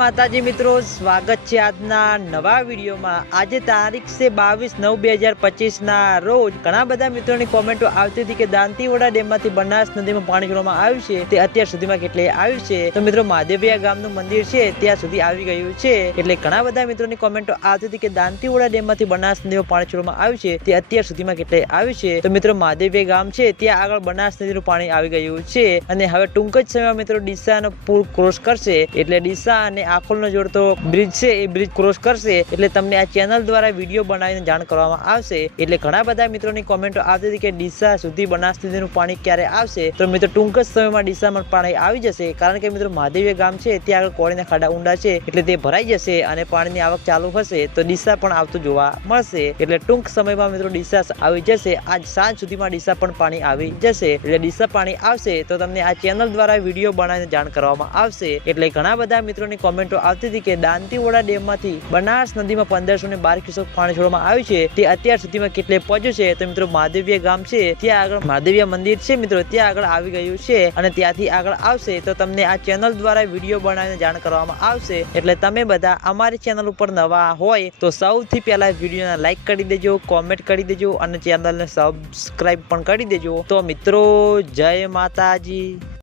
માતાજી મિત્રો, સ્વાગત છે આજના નવા વિડીયોમાં. આજે તારીખ છે બાવીસ નવ બે હજાર પચીસના રોજ ઘણા બધા મિત્રોની કોમેન્ટો આવતી હતી કે દાંતીવોડા ડેમમાંથી બનાસ નદીમાં પાણી છોડવામાં આવ્યું છે. તે અત્યાર સુધીમાં કેટલે આવ્યું છે? તો મિત્રો મહાદેવિયા ગામનું મંદિર છે, ત્યાં સુધી આવી ગયું છે. એટલે ઘણા બધા મિત્રોની કોમેન્ટો આવતી હતી કે દાંતીવોડા ડેમમાંથી બનાસ નદીમાં પાણી છોડવામાં આવ્યું છે. તે અત્યાર સુધીમાં કેટલે આવ્યું છે? તો મિત્રો મહાદેવિયા ગામ છે, ત્યાં આગળ બનાસ નદીનું પાણી આવી ગયું છે. અને હવે ટૂંક જ સમયમાં મિત્રો, ડીસાનો પુલ ક્રોસ કરશે. એટલે ડીસા અને આકોલનો જોડતો બ્રિજ છે, એ બ્રિજ ક્રોસ કરશે. એટલે તમને આ ચેનલ દ્વારા વીડિયો બનાવીને જાણ કરવામાં આવશે. એટલે ઘણા બધા મિત્રોની કોમેન્ટો આવતી હતી કે ડીસા સુધી બનાસ પાણી ક્યારે આવશે? તો મિત્રો, ટૂંક જ સમયમાં ડીસામાં પાણી આવી જશે. કારણ કે મિત્રો, મહાદેવીય ગામ છે, ત્યાં આગળ કોળીના ખાડા ઊંડા છે, એટલે તે ભરાઈ જશે અને પાણીની આવક ચાલુ હશે, તો ડીસા પણ આવતું જોવા મળશે. એટલે ટૂંક સમયમાં મિત્રો, ડીસા આવી જશે. આજ સાંજ સુધીમાં ડીસા પણ પાણી આવી જશે. એટલે ડીસા પાણી આવશે, તો તમને આ ચેનલ દ્વારા વીડિયો બનાવીને જાણ કરવામાં આવશે. એટલે ઘણા બધા મિત્રોની કોમેન્ટો આવતી હતી કે દાંતીવોડા ડેમમાંથી બનાસ નદીમાં પંદરસો ને બાર ક્યુસેક પાણી છોડવામાં આવ્યું છે. તે અત્યાર સુધીમાં કેટલે પહોંચ્યું છે તો મિત્રો મહાદેવીય ગામ છે. ત્યાં આગળ મહાદેવીય મંદિર છે મિત્રો. ત્યાં આગળ આવી ગયું છે અને ત્યાંથી આગળ આવશે તો તમને આ ચેનલ દ્વારા વીડિયો બનાવીને જાણ કરવામાં આવશે. એટલે તમે બધા અમારી ચેનલ ઉપર નવા હોય તો સૌથી પહેલા વિડીયોને લાઈક કરી દેજો, કોમેન્ટ કરી દેજો અને ચેનલને સબસ્ક્રાઈબ પણ કરી દેજો. તો મિત્રો, જય માતાજી.